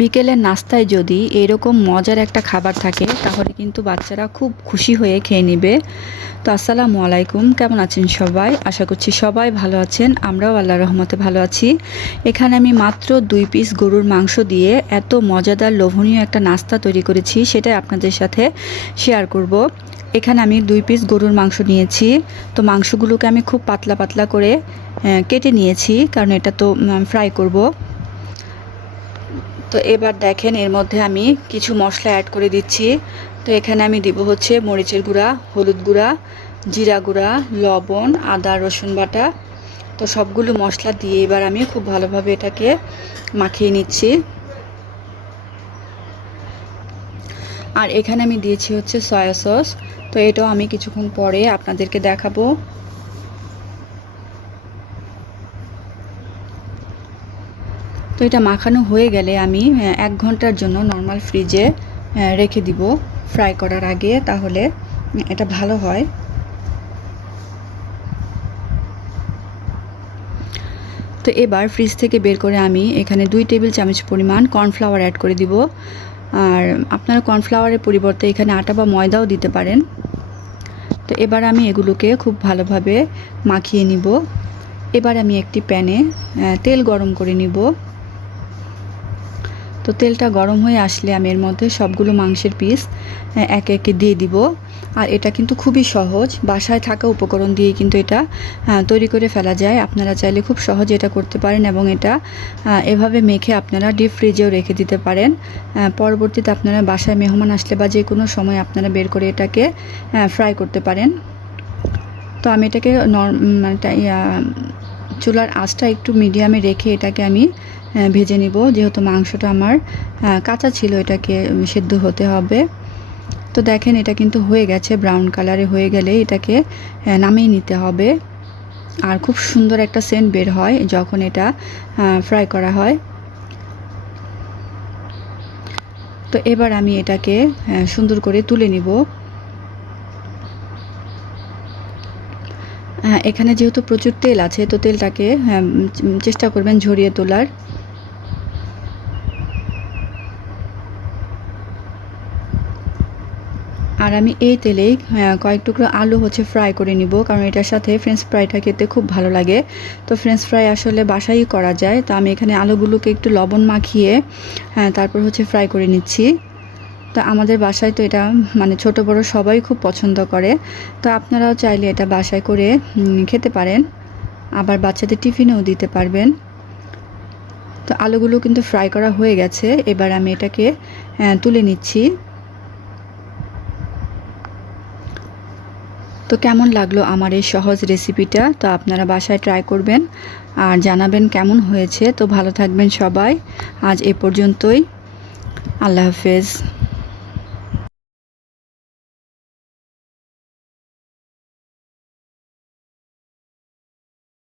বিকেলের নাস্তায় যদি এরকম মজার একটা খাবার থাকে, তাহলে কিন্তু বাচ্চারা খুব খুশি হয়ে খেয়ে নেবে। তো আসসালামু আলাইকুম, কেমন আছেন সবাই? আশা করছি সবাই ভালো আছেন, আমরাও আল্লাহ রহমতে ভালো আছি। এখানে আমি মাত্র দুই পিস গরুর মাংস দিয়ে এত মজাদার লোভনীয় একটা নাস্তা তৈরি করেছি, সেটাই আপনাদের সাথে শেয়ার করব। এখানে আমি দুই পিস গরুর মাংস নিয়েছি। তো মাংসগুলোকে আমি খুব পাতলা পাতলা করে কেটে নিয়েছি, কারণ এটা তো ফ্রাই করব। তো এবার দেখেন, এর মধ্যে আমি কিছু মশলা অ্যাড করে দিচ্ছি। তো এখানে আমি দিব হচ্ছে মরিচের গুঁড়া, হলুদ গুঁড়া, জিরা গুঁড়া, লবণ, আদা, রসুন বাটা। তো সবগুলো মশলা দিয়ে এবার আমি খুব ভালোভাবে এটাকে মাখিয়ে নিচ্ছি। আর এখানে আমি দিয়েছি হচ্ছে সয়া সস। তো এটাও আমি কিছুক্ষণ পরে আপনাদেরকে দেখাবো। এটা মাখানো হয়ে গেলে আমি এক ঘণ্টার জন্য নর্মাল ফ্রিজে রেখে দিব। ফ্রাই করার আগে তাহলে এটা ভালো হয়। তো এবার ফ্রিজ থেকে বের করে আমি এখানে দুই টেবিল চামচ পরিমাণ কর্নফ্লাওয়ার অ্যাড করে দিব। আর আপনারা কর্নফ্লাওয়ারের পরিবর্তে এখানে আটা বা ময়দাও দিতে পারেন। তো এবার আমি এগুলোকে খুব ভালোভাবে মাখিয়ে নিব। এবার আমি একটি প্যানে তেল গরম করে নিব। তো তেলটা গরম হয়ে আসলে আমি এর মধ্যে সবগুলো মাংসের পিস একে একে দিয়ে দিব। আর এটা কিন্তু খুবই সহজ বাসায় থাকা উপকরণ দিয়ে কিন্তু এটা তৈরি করে ফেলা যায়। আপনারা চাইলে খুব সহজে এটা করতে পারেন এবং এটা এভাবে মেখে আপনারা ডিপ ফ্রিজেও রেখে দিতে পারেন। পরবর্তীতে আপনারা বাসায় মেহমান আসলে বা যে কোনো সময় আপনারা বের করে এটাকে ফ্রাই করতে পারেন। তো আমি এটাকে নর- উম, মানে চুলার আঁচটা একটু মিডিয়ামে রেখে এটাকে আমি ভেজে নিব। যেহেতু মাংসটা আমার কাঁচা ছিল, এটাকে সেদ্ধ হতে হবে। তো দেখেন, এটা কিন্তু হয়ে গেছে ব্রাউন কালারে হয়ে গেলে এটাকে নামিয়ে নিতে হবে। আর খুব সুন্দর একটা সেন্ট বের হয় যখন এটা ফ্রাই করা হয়। তো এবার আমি এটাকে সুন্দর করে তুলে নিব। এখানে যেহেতু প্রচুর তেল আছে, তো তেলটাকে চেষ্টা করবেন ঝরিয়ে তোলার। আর আমি এই তেলেই কয়েক টুকরো আলু হচ্ছে ফ্রাই করে নিব, কারণ এটার সাথে ফ্রেঞ্চ ফ্রাইটা খেতে খুব ভালো লাগে। তো ফ্রেঞ্চ ফ্রাই আসলে বাসায়ই করা যায়, তো আমি এখানে আলুগুলোকে একটু লবণ মাখিয়ে হ্যাঁ তারপর হচ্ছে ফ্রাই করে নিচ্ছি। তো আমাদের বাসায় তো এটা মানে ছোট বড় সবাই খুব পছন্দ করে। তো আপনারাও চাইলে এটা বাসায় করে খেতে পারেন। আবার বাচ্চাদের টিফিনেও দিতে পারবেন। তো আলুগুলো কিন্তু ফ্রাই করা হয়ে গেছে, এবার আমি এটাকে তুলে নিচ্ছি। তো কেমন লাগল আমার এই সহজ রেসিপিটা তো আপনারা বাসায় ট্রাই করবেন আর জানাবেন কেমন হয়েছে। তো ভালো থাকবেন সবাই। আজ এ পর্যন্তই। আল্লাহ হাফেজ।